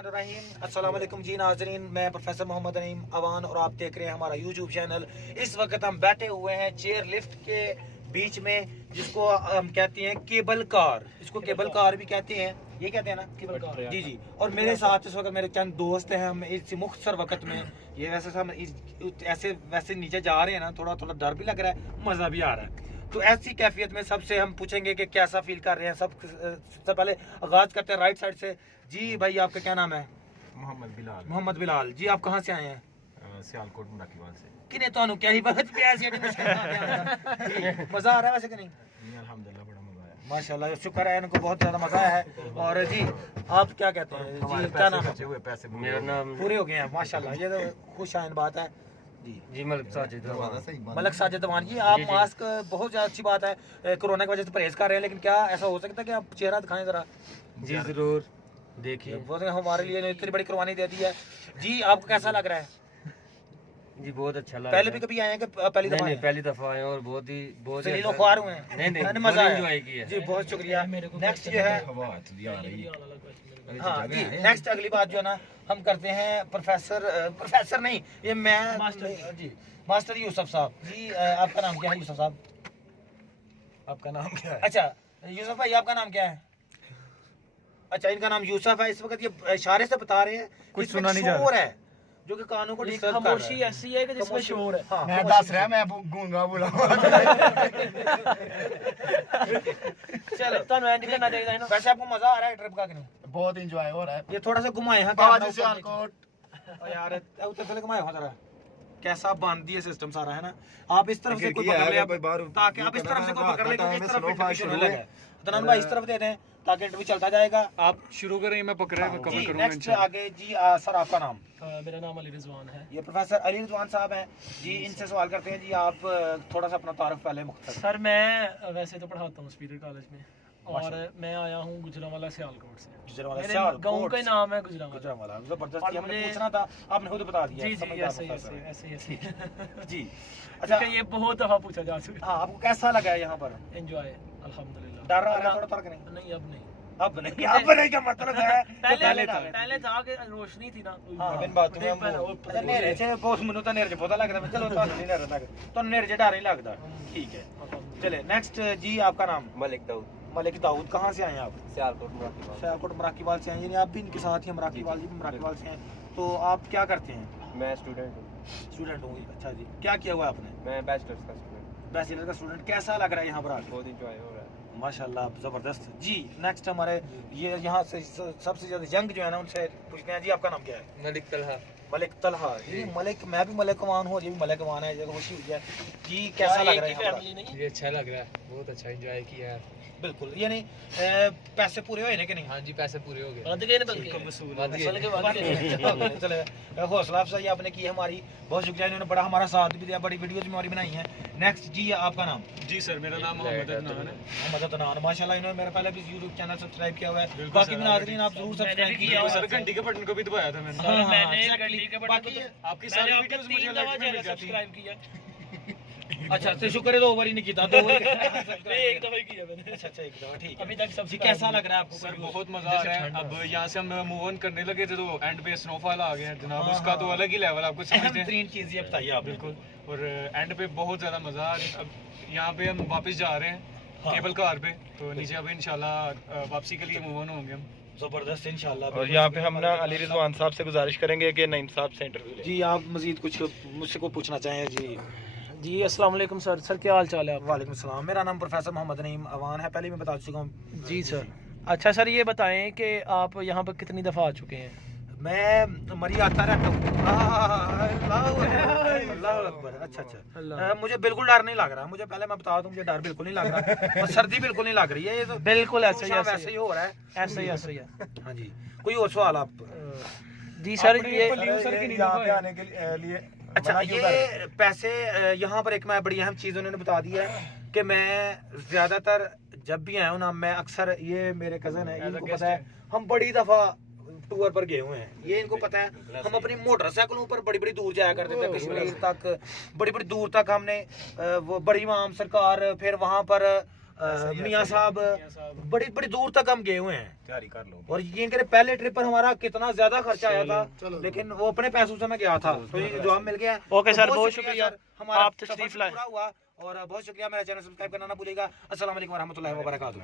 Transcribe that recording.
अस्सलाम वालेकुम जी नाज़रीन, मैं प्रोफेसर मोहम्मद नईम अवान और आप देख रहे हैं हमारा यूट्यूब चैनल। इस वक्त हम बैठे हुए हैं चेयर लिफ्ट के बीच में, जिसको हम कहते हैं केबल कार। इसको केबल कार भी कहते हैं, ये कहते हैं ना केबल कार। जी जी। और मेरे साथ इस वक्त मेरे चंद दोस्त हैं। हम इस मुख्तसर वक्त में ये वैसे हम ऐसे वैसे नीचे जा रहे हैं ना, थोड़ा थोड़ा डर भी लग रहा है, मज़ा भी आ रहा है। तो ऐसी कैफियत में सबसे हम पूछेंगे कि कैसा फील कर रहे हैं। सबसे पहले आगाज करते हैं राइट साइड से। जी भाई, आपका क्या नाम है? मोहम्मद बिलाल। मोहम्मद बिलाल जी, आप कहाँ से आए हैं? सियालकोट मराकीवाल से। किने तो क्या ही बात पे ऐसी मुश्किल मजा आ रहा है वैसे कि नहीं? अल्हम्दुलिल्लाह बड़ा मजा आया माशाल्लाह, शुक्र है, इनको बहुत ज्यादा मजा आया है। और जी आप क्या कहते हैं? जी क्या नाम है? पैसे मेरा नाम पूरे हो गए हैं माशाल्लाह, ये तो खुश आइन बात है। जी मलिक साजिद मलक साजिद अवान जी, आप मास्क बहुत ज्यादा अच्छी बात है, कोरोना की वजह से परहेज कर रहे हैं, लेकिन क्या ऐसा हो सकता है कि आप चेहरा दिखाएं जरा? जी जरूर देखिए। हमारे लिए इतनी बड़ी कुर्बानी दे दी है जी, आपको कैसा लग रहा है? जी बहुत अच्छा लगा। पहले भी कभी आए हैं कि पहली दफा? नहीं, पहली दफा आए और बहुत ही लोग ख्वार हुए हैं। नहीं मजा एंजॉय किया जी, बहुत शुक्रिया। नेक्स्ट जो है, हाँ जी, नेक्स्ट अगली बात जो है ना, हम करते हैं प्रोफेसर नहीं, ये मैं मास्टर यूसुफ साहब जी। आपका नाम क्या है यूसुफ साहब? आपका नाम क्या है? अच्छा यूसुफ भाई, आपका नाम क्या है? अच्छा, इनका नाम यूसुफ है। इस वक्त ये इशारे से बता रहे हैं, कुछ सुना नहीं जा रहा है जो कि कानों को डिस्टर्ब कर रहा है। खामोशी ऐसी है कि जिसमें शोर है। हाँ, मैं दस रहा, मैं गूंगा बोला। चलो तो एंड करना चाहिए ना। वैसे आपको मजा आ रहा है ट्रिप का कि नहीं? बहुत एंजॉय हो रहा है। ये थोड़ा सा घुमाए हैं बाबा सियालकोट यार, उतर पहले घुमाए हो जरा। कैसा बांध दिया सिस्टम सारा है ना। आप इस तरफ से कोई पकड़ ले, ताकि आप इस तरफ से कोई पकड़ ले, क्योंकि इस तरफ इंटरव्यू शुरू हो गया। दनान भाई इस तरफ दे दें ताकि इंटरव्यू चलता जाएगा। आप शुरू करें, मैं पकड़ रहा जी। नेक्स्ट आगे जी, सर आपका नाम? मेरा नाम अली रिजवान है। ये प्रोफेसर अली रिजवान साहब हैं जी। इनसे सवाल करते हैं जी, आप थोड़ा सा अपना तारुफ पहले मुख्तसर। सर मैं वैसे तो पढ़ाता हूँ स्पीकर कॉलेज में, और मैं आया हूँ गुजरांवाला सियालकोट से। गुजरांवाला गाँव का नाम है गुजरांवाला। जबरदस्त, हमने पूछना था, आपने खुद बता दिया। जी जी, ऐसे जी। अच्छा, ये बहुत दफा पूछा जा चुका हाँ, आपको कैसा लगा है यहाँ पर? है। एंजॉय अल्हम्दुलिल्लाह। डर रहा है थोड़ा थोड़ा कि नहीं? अब नहीं। अब नहीं का मतलब है पहले था कि रोशनी थी ना। हाँ, इन बातों में अच्छा नेरे से बहुत मनु तो नेरे से पता लगता है। चलो तो नहीं नेरे लग तो नेरे से डर नहीं लगता। ठीक है, चले नेक्स्ट जी। आपका नाम? मलिक दाऊद। मलिक दाऊद, कहाँ से आए हैं आप? सियालकोट मराकीवाल। सियालकोट मराकीवाल से हैं, यानी आप भी इनके साथ ही मराकीवाल जी भी मराकीवाल से हैं। तो आप क्या करते हैं? मैं स्टूडेंट हूँ। स्टूडेंट हूँ। अच्छा जी, क्या किया हुआ है आपने? मैं बैचलर्स का स्टूडेंट। बैचलर का स्टूडेंट। कैसा लग रहा है यहाँ पर आके? बहुत एंजॉय हो रहा है माशाल्लाह, जबरदस्त जी। नेक्स्ट हमारे ये यहाँ से सबसे ज्यादा यंग जो है ना, उनसे पूछते हैं जी, आपका नाम क्या है? मलिक तलहा। मलिक तलहा जी। मलिक, मैं भी मलिक अवान हूँ, ये भी मलिक अवान है, जगह खुशी हुई है जी। कैसा लग रहा है यहाँ पर? ये अच्छा लग रहा है, बहुत अच्छा एंजॉय किया है। बिल्कुल, यानी पैसे पूरे हुए कि नहीं? हाँ जी, पैसे पूरे हो गए। चले, हौसला अफजाई आपने की हमारी, बहुत शुक्रिया। इन्होंने बड़ा हमारा साथ भी दिया, बड़ी वीडियोज भी हमारी बनाई है। नेक्स्ट जी, आपका नाम? जी सर, मेरा नाम मोहम्मद अदनान है। मोहम्मद अदनान, माशाल्लाह इन्होंने मेरा पहले भी यूट्यूब चैनल सब्सक्राइब किया हुआ है। बाकी भी नाज़रीन आप जरूर सब्सक्राइब कीजिए। सर घंटी के बटन को भी दबाया था मैंने। बाकी आपकी सारी वीडियोस मुझे अलर्ट में मिल जाती हैं। अच्छा, तो शुक्र है, 2 बार ही नहीं किया, 2 बार एक दफा ही किया मैंने। अच्छा, एक दफा, ठीक है। अभी तक सबसे कैसा लग रहा है आपको? सर बहुत मजा आ रहा है। अब यहाँ से हम मूव ऑन करने लगे थे तो एंड पे स्नोफॉल आ गया जनाब, उसका तो अलग ही लेवल आपको समझते हैं। बेहतरीन चीज़ ये बताइए आप। बिल्कुल, और एंड पे बहुत ज्यादा मजा आ रहा है। अब यहाँ पे हम वापस जा रहे हैं केबल कार पे, तो नीचे अब इंशाल्लाह वापसी के लिए मूव ऑन होंगे हम। जबरदस्त इंशाल्लाह। और यहाँ पे हम ना अली रिजवान साहब से गुजारिश करेंगे कि नईम साहब से इंटरव्यू लें। जी, आप मजीद कुछ मुझसे को पूछना चाहें जी? जी अस्सलाम वालेकुम सर। सर क्या हाल चाल है आपका? वालेकुम सलाम। मेरा नाम प्रोफेसर मोहम्मद नईम अवान है, पहले मैं बता चुका हूँ जी सर। अच्छा सर, ये बताएं कि आप यहाँ पर कितनी दफ़ा आ चुके हैं? मैं मरी आता रहता हूँ। अल्लाह अकबर। अच्छा, मुझे बिल्कुल डर नहीं लग रहा। मुझे पहले मैं बता दूं, मुझे डर बिल्कुल नहीं लग रहा, और सर्दी बिल्कुल नहीं लग रही है। ये तो बिल्कुल ऐसे ही हो रहा है। ऐसे ही है। हाँ जी, कोई और सवाल आप? जी सर, ये यहाँ पे आने के लिए अच्छा, ये पैसे यहाँ पर एक मैं बड़ी अहम चीज़ उन्होंने बता दी है कि मैं ज़्यादातर जब भी आया हूँ ना, मैं अक्सर, ये मेरे कज़न है, इनको पता है, हम बड़ी दफ़ा टूर पर गए हुए हैं, ये इनको पता है। हम अपनी मोटरसाइकिलों पर बड़ी बड़ी दूर जाया करते थे, कश्मीर तक, बड़ी बड़ी दूर तक हमने वो बड़ी इमाम सरकार, फिर वहाँ पर मियाँ साहब बड़ी बड़ी दूर तक हम गए हुए हैं तैयारी कर लो। और ये कह पहले ट्रिप पर हमारा कितना ज्यादा खर्चा आया था, लेकिन वो अपने पैसों से मैं गया था, तो ये जवाब मिल गया। ओके सर, बहुत बहुत शुक्रिया, सर, हमारा आप सफर तशरीफ लाए। पूरा हुआ और बहुत शुक्रिया। मेरा चैनल सब्सक्राइब करना ना भूलिएगा। अस्सलाम वालेकुम रहमतुल्लाहि व बरकातुहू।